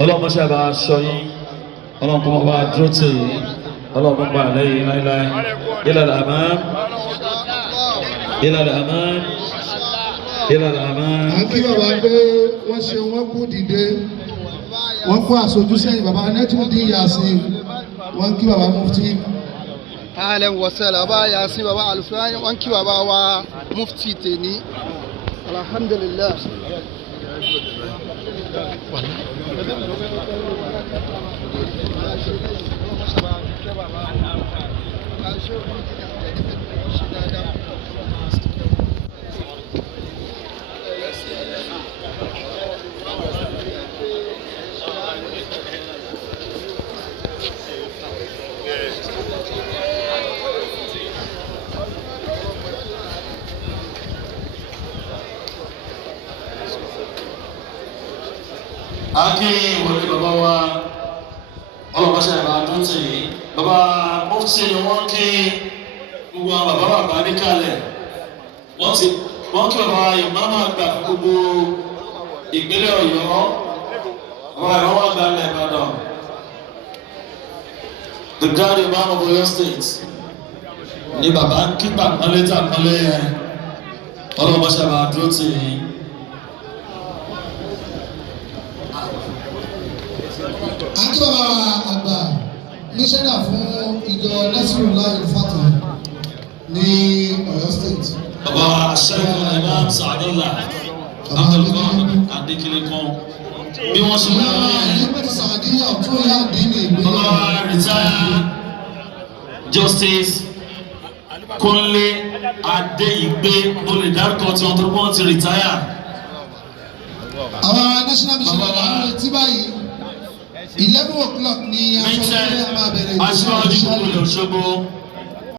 ọlọ́mọ ṣàbà aṣọ yín ọlọ́mọ kọ́ bá dúró tì yín ọlọ́mọ bá lẹ́yìn láíláí ilal amam ilal amam ilal amam. à ń kí bàbá pé wọ́n ṣe wọ́n kú dìde wọ́n kó aṣojú sẹ́yìn bàbá Najmudeen Yasin wọ́n kí bàbá mufti. Ahlan wa sahlan bàbá Yasin bàbá Alfani wọ́n kí bàbá wa mufti tèmi alhamdulillah. Aki wọlé bàbá wa ọlọ́mọṣẹ́ ìbá tó tì í bàbá mufti ni wọ́n kí gbogbo àwọn bàbá bàbá níkàlẹ̀ wọ́n kí bàbá ìmáàmù àgbà fún gbogbo ìpínlẹ̀ Ọ̀yọ́ bàbá ìmáàmù àgbà ilẹ̀ Ìbàdàn the grand imam of Oyo State ni bàbá kí pàpọ́nlé tàpọ́nlé yẹn ọlọ́mọṣẹ́ ìbá tó tì í. Akíbàbá àgbà mísẹ́nà fún ìjọ Nasrullah Al-Fatah ní Ọ̀yọ́ State. Bàbá Sheikh Imam Saadullah Abdulkadir Adekilekan bí wọ́n ṣe wọ́n ní Ahmed Sadiya tó yá dínì ìgbé. Bàbá retired Justice Kunle Adéyìgbé olùdárúkọ tí wọ́n tó wọ́n ti retire. Àwọn national mission bàbá ń retí báyìí 11 o'clock ní aṣọ ìgbéyàwó máa bẹ̀rẹ̀ aṣíwájú gbogbo Òṣogbo.